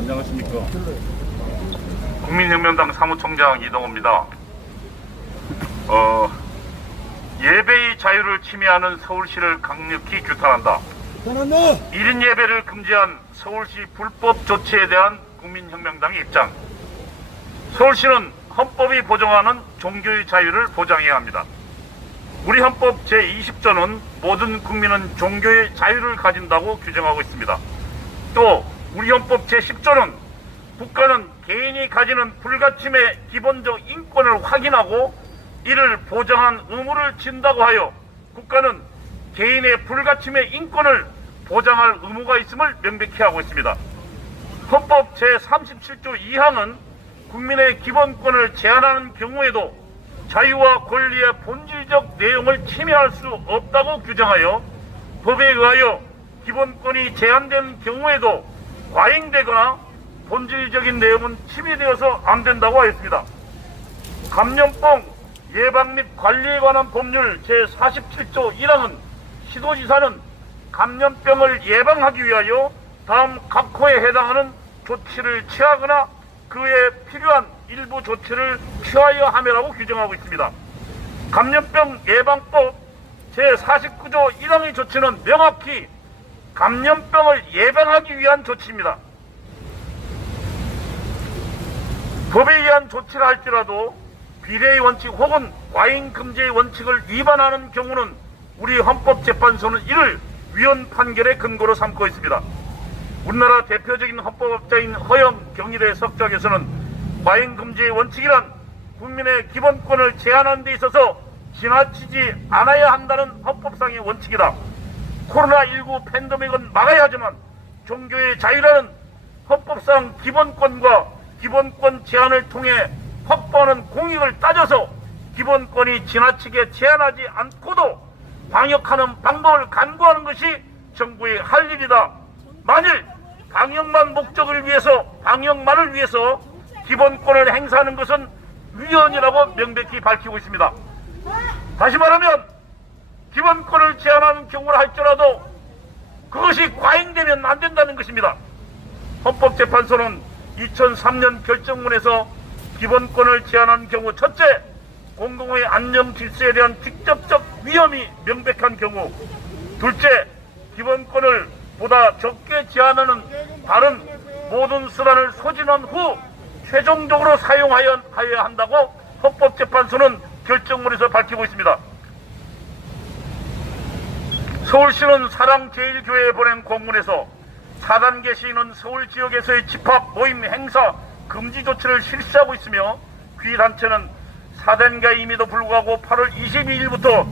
안녕하십니까. 국민혁명당 사무총장 이동호입니다. 예배의 자유를 침해하는 서울시를 강력히 규탄한다. 1인 예배를 금지한 서울시 불법 조치에 대한 국민혁명당의 입장. 서울시는 헌법이 보장하는 종교의 자유를 보장해야 합니다. 우리 헌법 제20조는 모든 국민은 종교의 자유를 가진다고 규정하고 있습니다. 또 우리 헌법 제10조는 국가는 개인이 가지는 불가침의 기본적 인권을 확인하고 이를 보장한 의무를 진다고 하여 국가는 개인의 불가침의 인권을 보장할 의무가 있음을 명백히 하고 있습니다. 헌법 제37조 2항은 국민의 기본권을 제한하는 경우에도 자유와 권리의 본질적 내용을 침해할 수 없다고 규정하여 법에 의하여 기본권이 제한된 경우에도 과잉되거나 본질적인 내용은 침해되어서 안 된다고 하였습니다. 감염병 예방 및 관리에 관한 법률 제47조 1항은 시도지사는 감염병을 예방하기 위하여 다음 각 호에 해당하는 조치를 취하거나 그에 필요한 일부 조치를 취하여 하며라고 규정하고 있습니다. 감염병 예방법 제49조 1항의 조치는 명확히 감염병을 예방하기 위한 조치입니다. 법에 의한 조치를 할지라도 비례의 원칙 혹은 과잉 금지의 원칙을 위반하는 경우는 우리 헌법재판소는 이를 위헌 판결의 근거로 삼고 있습니다. 우리나라 대표적인 헌법학자인 허영 경희대 석작에서는 과잉 금지의 원칙이란 국민의 기본권을 제한하는 데 있어서 지나치지 않아야 한다는 헌법상의 원칙이다. 코로나19 팬데믹은 막아야 하지만 종교의 자유라는 헌법상 기본권과 기본권 제한을 통해 확보하는 공익을 따져서 기본권이 지나치게 제한하지 않고도 방역하는 방법을 간구하는 것이 정부의 할 일이다. 만일 방역만을 위해서 기본권을 행사하는 것은 위헌이라고 명백히 밝히고 있습니다. 다시 말하면 기본권을 제한하는 경우를 할지라도 그것이 과잉되면 안 된다는 것입니다. 헌법재판소는 2003년 결정문에서 기본권을 제한하는 경우 첫째, 공공의 안녕 질서에 대한 직접적 위험이 명백한 경우, 둘째, 기본권을 보다 적게 제한하는 다른 모든 수단을 소진한 후 최종적으로 사용하여야 한다고 헌법재판소는 결정문에서 밝히고 있습니다. 서울시는 사랑제일교회에 보낸 공문에서 4단계 시위는 서울 지역에서의 집합, 모임, 행사, 금지 조치를 실시하고 있으며 귀단체는 4단계임에도 불구하고 8월 22일부터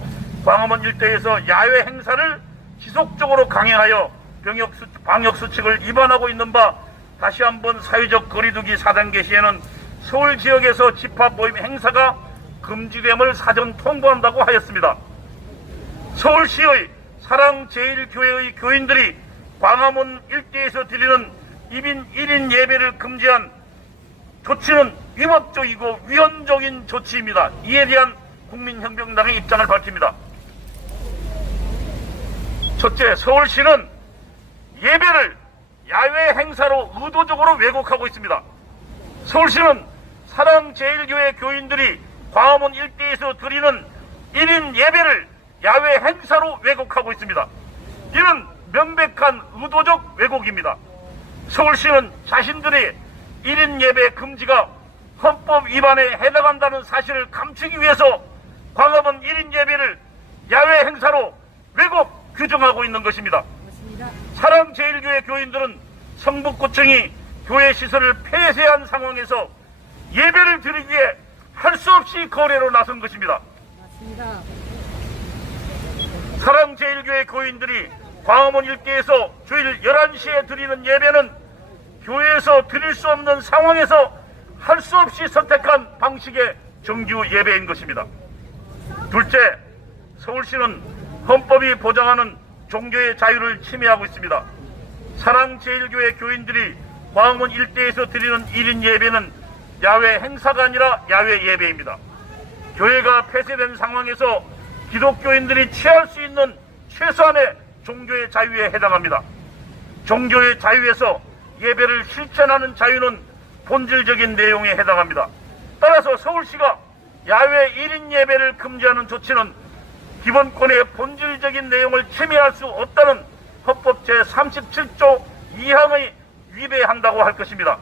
광화문 일대에서 야외 행사를 지속적으로 강행하여 방역수칙을 위반하고 있는 바 다시 한번 사회적 거리두기 4단계 시에는 서울 지역에서 집합, 모임, 행사가 금지됨을 사전 통보한다고 하였습니다. 서울시의 사랑제일교회의 교인들이 광화문 일대에서 드리는 1인 예배를 금지한 조치는 위법적이고 위헌적인 조치입니다. 이에 대한 국민혁명당의 입장을 밝힙니다. 첫째, 서울시는 예배를 야외 행사로 의도적으로 왜곡하고 있습니다. 서울시는 사랑제일교회 교인들이 광화문 일대에서 드리는 1인 예배를 야외 행사로 왜곡하고 있습니다. 이는 명백한 의도적 왜곡입니다. 서울시는 자신들의 1인 예배 금지가 헌법 위반에 해당한다는 사실을 감추기 위해서 광화문 1인 예배를 야외 행사로 왜곡 규정하고 있는 것입니다. 사랑제일교회 교인들은 성북구청이 교회 시설을 폐쇄한 상황에서 예배를 드리기 위해 할 수 없이 거래로 나선 것입니다. 사랑제일교회 교인들이 광화문 일대에서 주일 11시에 드리는 예배는 교회에서 드릴 수 없는 상황에서 할 수 없이 선택한 방식의 정규 예배인 것입니다. 둘째, 서울시는 헌법이 보장하는 종교의 자유를 침해하고 있습니다. 사랑제일교회 교인들이 광화문 일대에서 드리는 1인 예배는 야외 행사가 아니라 야외 예배입니다. 교회가 폐쇄된 상황에서 기독교인들이 취할 수 있는 최소한의 종교의 자유에 해당합니다. 종교의 자유에서 예배를 실천하는 자유는 본질적인 내용에 해당합니다. 따라서 서울시가 야외 1인 예배를 금지하는 조치는 기본권의 본질적인 내용을 침해할 수 없다는 헌법 제37조 2항의 위배한다고 할 것입니다.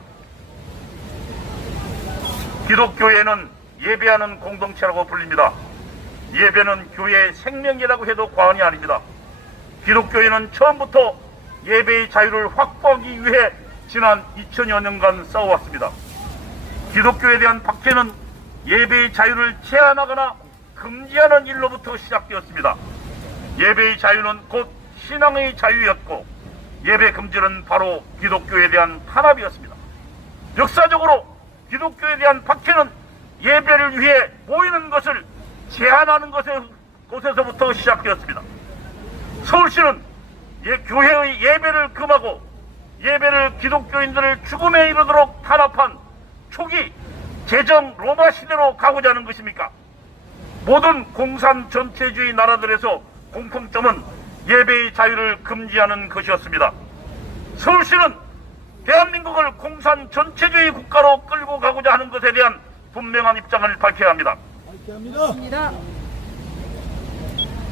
기독교회는 예배하는 공동체라고 불립니다. 예배는 교회의 생명이라고 해도 과언이 아닙니다. 기독교회는 처음부터 예배의 자유를 확보하기 위해 지난 2000여 년간 싸워왔습니다. 기독교에 대한 박해는 예배의 자유를 제한하거나 금지하는 일로부터 시작되었습니다. 예배의 자유는 곧 신앙의 자유였고 예배 금지는 바로 기독교에 대한 탄압이었습니다. 역사적으로 기독교에 대한 박해는 예배를 위해 모이는 것을 제한하는 곳에서부터 시작되었습니다. 서울시는 교회의 예배를 금하고 예배를 기독교인들을 죽음에 이르도록 탄압한 초기 제정 로마 시대로 가고자 하는 것입니까? 모든 공산 전체주의 나라들에서 공통점은 예배의 자유를 금지하는 것이었습니다. 서울시는 대한민국을 공산 전체주의 국가로 끌고 가고자 하는 것에 대한 분명한 입장을 밝혀야 합니다.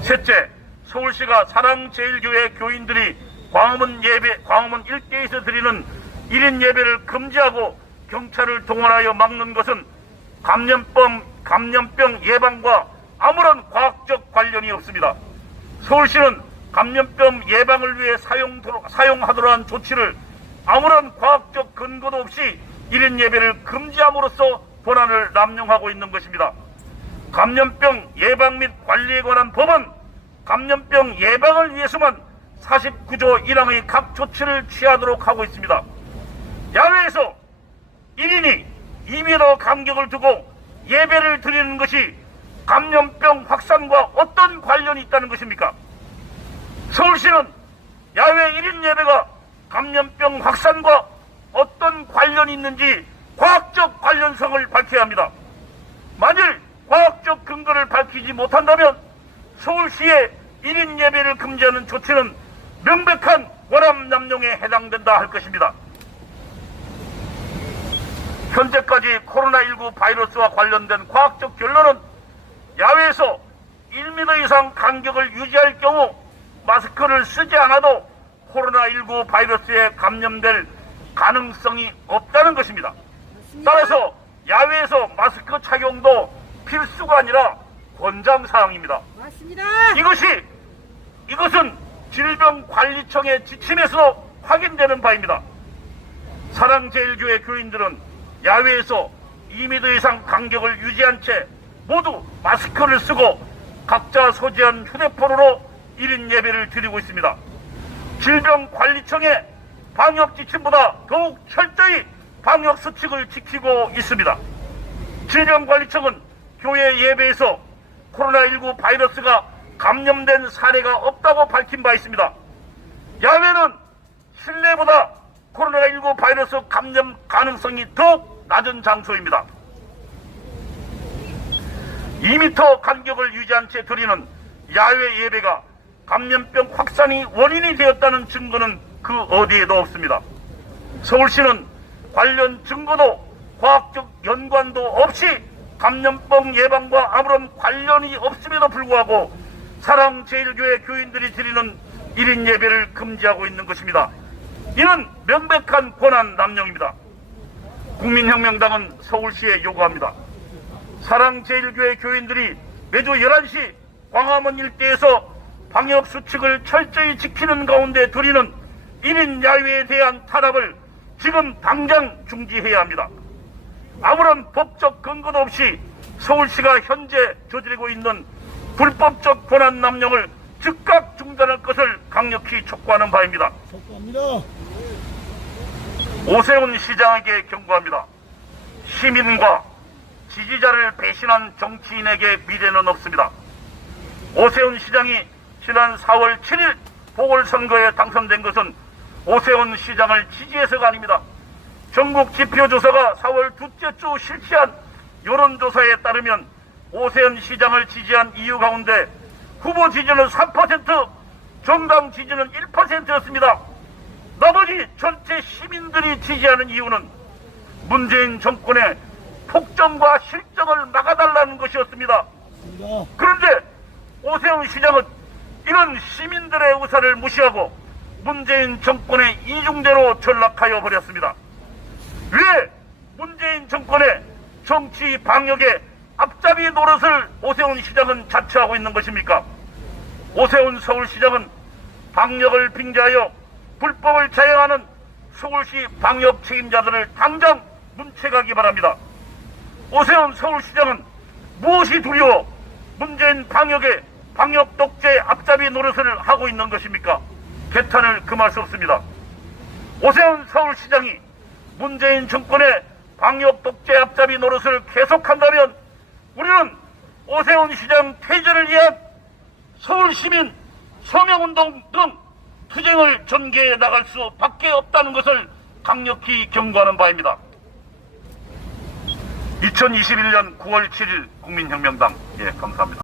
셋째, 서울시가 사랑제일교회 교인들이 광화문 일대에서 드리는 1인 예배를 금지하고 경찰을 동원하여 막는 것은 감염병 예방과 아무런 과학적 관련이 없습니다. 서울시는 감염병 예방을 위해 사용하도록 한 조치를 아무런 과학적 근거도 없이 1인 예배를 금지함으로써 권한을 남용하고 있는 것입니다. 감염병 예방 및 관리에 관한 법은 감염병 예방을 위해서만 49조 1항의 각 조치를 취하도록 하고 있습니다. 야외에서 1인이 2m 간격을 두고 예배를 드리는 것이 감염병 확산과 어떤 관련이 있다는 것입니까? 서울시는 야외 1인 예배가 감염병 확산과 어떤 관련이 있는지 과학적 관련성을 밝혀야 합니다. 만일 과학적 근거를 밝히지 못한다면 서울시의 1인 예배를 금지하는 조치는 명백한 원함남용에 해당된다 할 것입니다. 현재까지 코로나19 바이러스와 관련된 과학적 결론은 야외에서 1m 이상 간격을 유지할 경우 마스크를 쓰지 않아도 코로나19 바이러스에 감염될 가능성이 없다는 것입니다. 따라서 야외에서 마스크 착용도 필수가 아니라 권장사항입니다. 맞습니다. 이것은 질병관리청의 지침에서 확인되는 바입니다. 사랑제일교회 교인들은 야외에서 2m 이상 간격을 유지한 채 모두 마스크를 쓰고 각자 소지한 휴대폰으로 1인 예배를 드리고 있습니다. 질병관리청의 방역 지침보다 더욱 철저히 방역 수칙을 지키고 있습니다. 질병관리청은 교회 예배에서 코로나19 바이러스가 감염된 사례가 없다고 밝힌 바 있습니다. 야외는 실내보다 코로나19 바이러스 감염 가능성이 더욱 낮은 장소입니다. 2m 간격을 유지한 채 드리는 야외 예배가 감염병 확산이 원인이 되었다는 증거는 그 어디에도 없습니다. 서울시는 관련 증거도 과학적 연관도 없이 감염병 예방과 아무런 관련이 없음에도 불구하고 사랑제일교회 교인들이 드리는 1인 예배를 금지하고 있는 것입니다. 이는 명백한 권한 남용입니다. 국민혁명당은 서울시에 요구합니다. 사랑제일교회 교인들이 매주 11시 광화문 일대에서 방역수칙을 철저히 지키는 가운데 드리는 1인 야외에 대한 탄압을 지금 당장 중지해야 합니다. 아무런 법적 근거도 없이 서울시가 현재 저지르고 있는 불법적 권한 남용을 즉각 중단할 것을 강력히 촉구하는 바입니다. 오세훈 시장에게 경고합니다. 시민과 지지자를 배신한 정치인에게 미래는 없습니다. 오세훈 시장이 지난 4월 7일 보궐선거에 당선된 것은 오세훈 시장을 지지해서가 아닙니다. 전국 지표조사가 4월 둘째 주 실시한 여론조사에 따르면 오세훈 시장을 지지한 이유 가운데 후보 지지는 3%, 정당 지지는 1%였습니다. 나머지 전체 시민들이 지지하는 이유는 문재인 정권의 폭정과 실정을 막아달라는 것이었습니다. 그런데 오세훈 시장은 이런 시민들의 의사를 무시하고 문재인 정권의 이중대로 전락하여 버렸습니다. 왜 문재인 정권의 정치 방역에 앞잡이 노릇을 오세훈 시장은 자처하고 있는 것입니까? 오세훈 서울시장은 방역을 빙자하여 불법을 자행하는 서울시 방역 책임자들을 당장 문책하기 바랍니다. 오세훈 서울시장은 무엇이 두려워 문재인 방역에 방역 독재 앞잡이 노릇을 하고 있는 것입니까? 개탄을 금할 수 없습니다. 오세훈 서울시장이 문재인 정권의 방역 독재 앞잡이 노릇을 계속한다면 우리는 오세훈 시장 퇴진을 위한 서울시민 서명운동 등 투쟁을 전개해 나갈 수밖에 없다는 것을 강력히 경고하는 바입니다. 2021년 9월 7일 국민혁명당, 감사합니다.